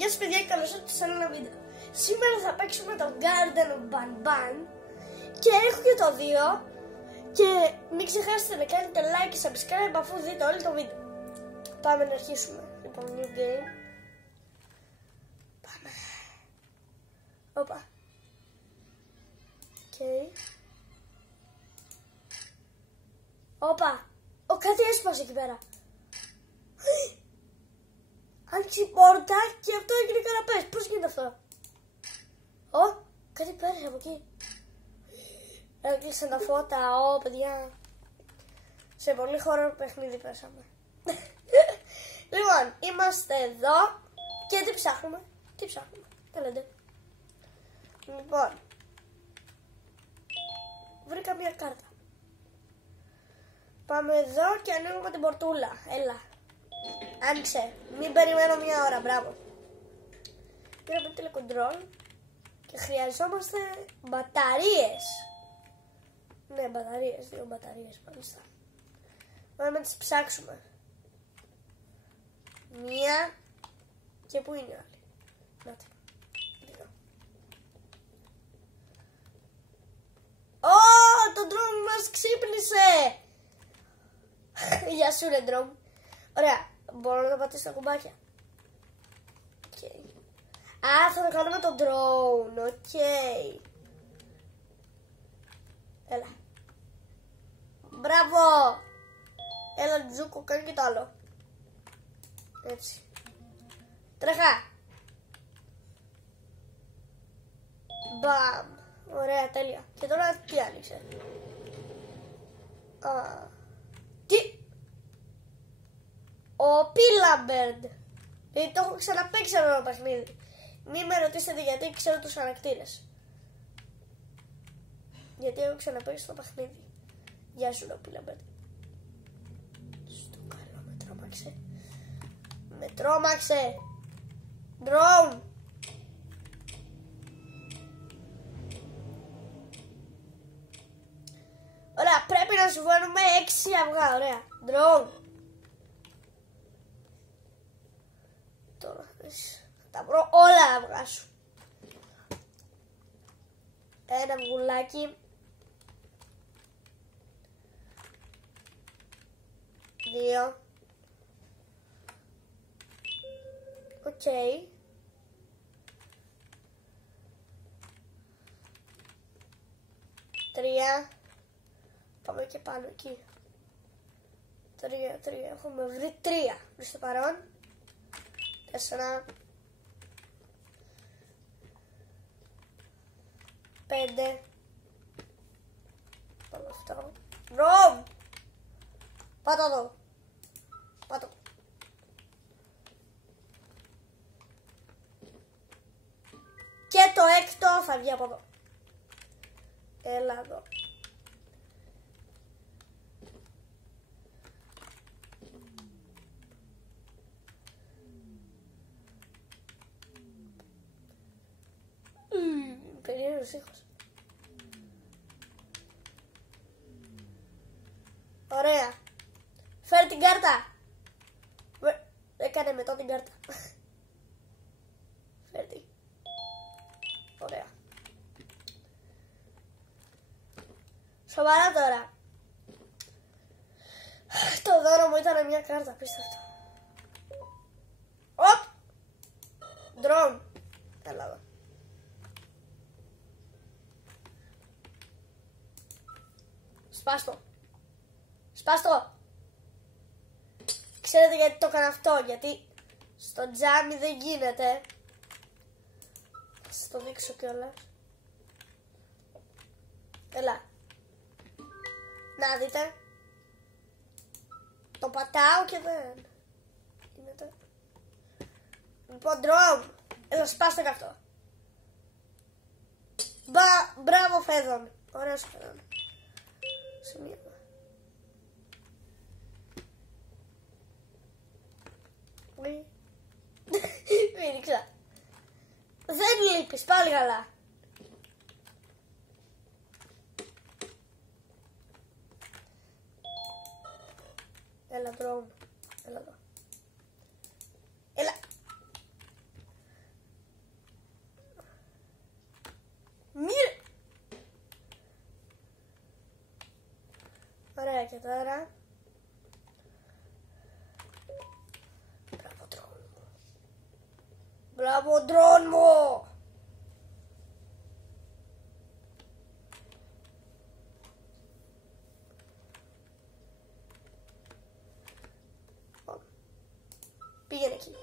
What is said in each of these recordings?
Γεια σας παιδιά, καλώς ήρθατε σε ένα βίντεο. Σήμερα θα παίξουμε το Garden of Banban και έχω και το 2. Και μην ξεχάσετε να κάνετε like και subscribe αφού δείτε όλο το βίντεο. Πάμε να αρχίσουμε. Λοιπόν, new game. Πάμε. Όπα. Okay. Όπα. Κάτι έσπασε εκεί πέρα. Άνοιξε η πόρτα και αυτό έγινε καναπές. Πώς γίνεται αυτό? Κάτι πέρασε από εκεί. Έκλεισε τα φώτα. Παιδιά. Σε πολύ χώρο παιχνίδι πέσαμε. Λοιπόν, είμαστε εδώ. Και τι ψάχνουμε? Τι λέτε? Λοιπόν, βρήκα μια κάρτα. Πάμε εδώ και ανοίγουμε την πορτούλα. Έλα. Άνοιξε. Μην περιμένω μια ώρα. Μπράβο. Πήραμε τηλεκοντρόλ και χρειαζόμαστε μπαταρίες. Ναι, μπαταρίες. 2 μπαταρίες μάλιστα. Πάμε να τις ψάξουμε. Μία. Και πού είναι η άλλη? Νάτε. 2. Το ντρόμ μας ξύπνησε. Γεια σου ρε ντρόμ. Ωραία. Μπορώ να πατήσω τα κουμπάκια. Okay. Θα το κάνουμε το drone. Οκ. Έλα. Μπράβο. Έλα Τζούκο, κάνει και το άλλο. Έτσι. Τρέχα. Μπαμ. Ωραία, τέλεια. Και τώρα τι άνοιξε? Τι? Ο Πίλαμπερντ. Το έχω ξαναπαίξει αυτό το παιχνίδι. Μην με ρωτήσετε γιατί, ξέρω τους χαρακτήρες. Γιατί έχω ξαναπαίξει το παιχνίδι. Γεια σου, ο Πίλαμπερντ. Στο καλό, με τρόμαξε. Με τρόμαξε. Ντρόουν. Ωραία, πρέπει να σου βάλουμε 6 αυγά. Ωραία. Ντρόουν. Τώρα θα τα βρω όλα τα αυγά σου. Ένα αυγουλάκι. 2. Οκ. 3. Πάμε και πάνω εκεί. 3. Έχουμε βρει 3 προς το παρόν. 4. 5. Πάμε αυτό. Ρωμ! Πάτα εδώ. Πάτω. Και το 6ο θα βγει από εδώ. Έλα εδώ. Περίεργος ήχος. Ωραία. Φέρε την κάρτα. Έκανε μετά την κάρτα. Φέρε την. Ωραία. Σοβαρά τώρα. Το δώρο μου ήταν μια κάρτα, πίστευτο. Οπ! Ντρόν. Έλα εδώ. Σπάστο. Σπάστο. Ξέρετε γιατί το έκανα αυτό? Γιατί στο τζάμι δεν γίνεται. Θα σας το δείξω κιόλας. Έλα. Να δείτε. Το πατάω και δεν γίνεται. Λοιπόν, ντρόμ. Έλα, σπάστο και αυτό. Μπράβο Φέδων. Ωραίος Φέδων. Σημείο. Μίληξα. Δεν λείπεις, πάλι καλά. Έλα, ντρόμ. Έλα εδώ. Έλα. Ωραία, και τώρα. Μπράβο, ντρόν μου. Μπράβο, ντρόν μου. Πήγαινε εκεί.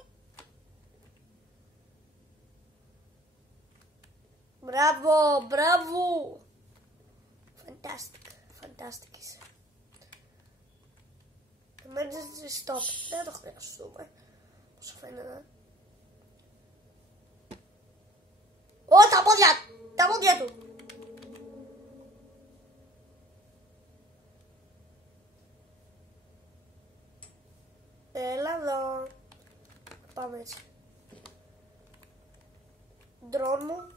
Μπράβο, μπράβο. Fantastic είσαι. Emergency stop. Δεν το χρειαστούμε. Όσο φαίνεται. Ω, τα πόδια του. Έλα εδώ. Πάμε έτσι. Ντρόν μου.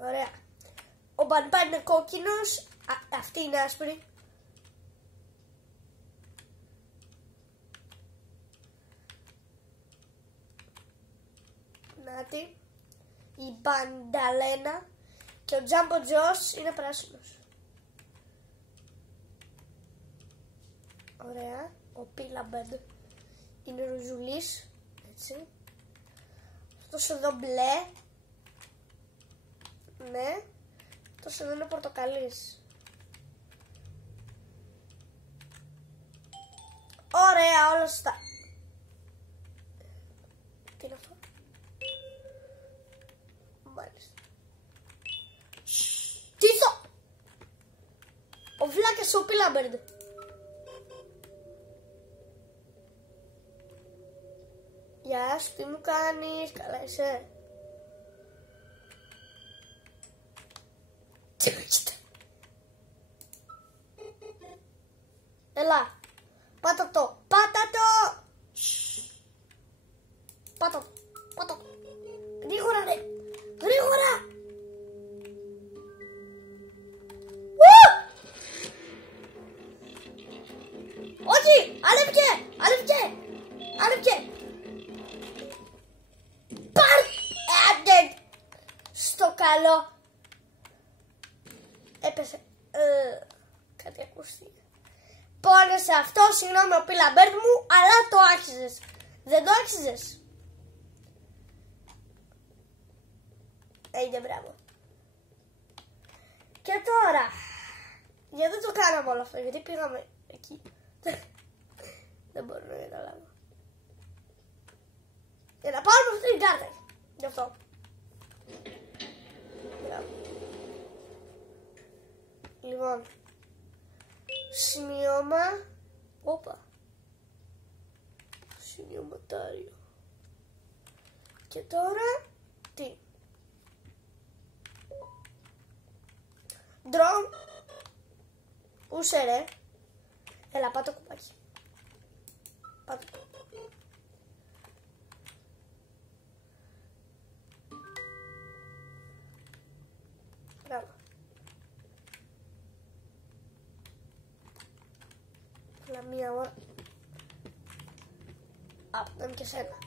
Ωραία. Ο Μπανπάν είναι κόκκινος. Αυτή είναι άσπρη. Νάτι. Η Μπανταλένα. Και ο Τζάμπο Τζος είναι πράσινος. Ωραία. Ο Πίλαμπεντ είναι ροζουλής. Έτσι. Αυτός εδώ μπλε. Ναι. Αυτός εδώ είναι πορτοκαλής. Ωραία, όλα σωστά. Τι είναι αυτό? Μάλιστα. Τι το! Ο βλάκας ο Πίλαμπερντ. Γεια σου, τι μου κάνεις? Καλά είσαι? Έλα, πάτα το, πάτα το, γρήγορα ρε, γρήγορα. Όχι, ανέβηκε. Πάρ, άντε, στο καλό. Έπεσε, κάτι ακούστηκε. Πόνεσε αυτό, συγγνώμη ο Πίλαμπερντ μου, αλλά το άξιζες. Δεν το άξιζες. Έγινε, μπράβο. Και τώρα, γιατί δεν το κάναμε όλο αυτό, γιατί πήγαμε εκεί. Δεν μπορώ να καταλάβω. Για να πάρουμε αυτή την κάρτα. Γι' αυτό. Μπράβο. Λοιπόν. Σημειώμα. Όπα. Σημειωματάριο. Και τώρα τι? Ντρόν. Ούσε ρε. Έλα, πάτε το κουμπάκι. Πάτε το. Μπράβο. Έλα, μία ώρα. Α, δάμε και σένα.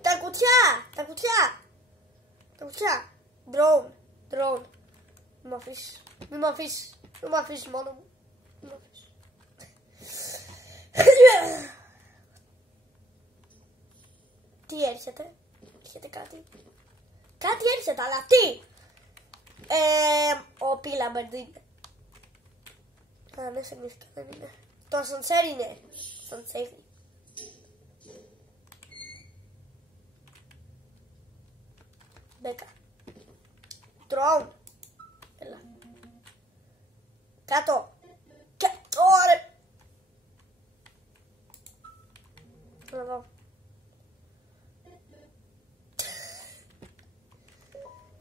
Τα κουτιά. Ντρόν. Μη μ' αφήσεις μόνο μου. Τι έρχεται? Έρχεται κάτι. Κάτι έρχεται, αλλά τι? Ο Πίλαμπερντ είναι. Α, ναι, σε μίσκα δεν είναι. Το ασανσέρ είναι. Ασανσέρ. Μπέκα. Ντρόν. Έλα. Κάτω. Και... Ωρε. Έλα εδώ.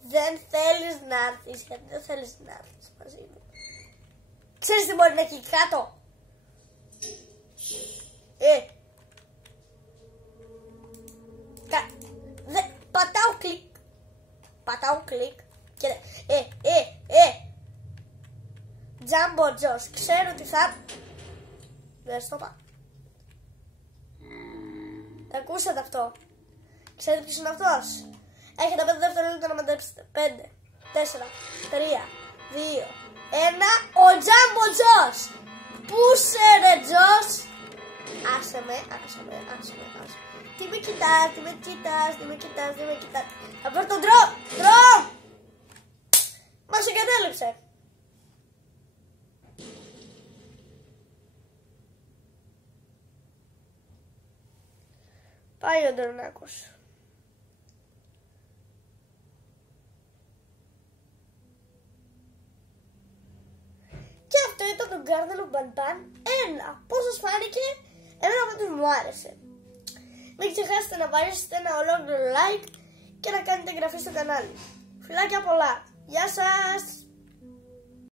Δεν θέλεις να έρθεις, γιατί δεν θέλεις να έρθεις μαζί μου. Ξέρεις τι μπορεί να έχει κάτω? Πατάω κλικ και Τζάμπο Τζος, ξέρω τι θα... Δεν στο πάω. Ακούσατε αυτό? Ξέρετε ποιος είναι αυτός? Έχετε 5 δευτερόλεπτα να μαντέψετε. 5, 4, 3, 2, 1. Ο Τζάμπο Τζος. Πού σε ρε Τζος? Άσε με. Τι με κοιτάς. Θα πάρω τον Ντρομ. Μας εγκατέλειψε. Πάει ο Ντρονάκος. Και αυτό ήταν το Garden of Banban 1. Πώς σας φάνηκε? Εμένα πάντως μου άρεσε. Μην ξεχάσετε να βάλετε ένα ολόκληρο like και να κάνετε εγγραφή στο κανάλι. Φιλάκια πολλά. Γεια σας!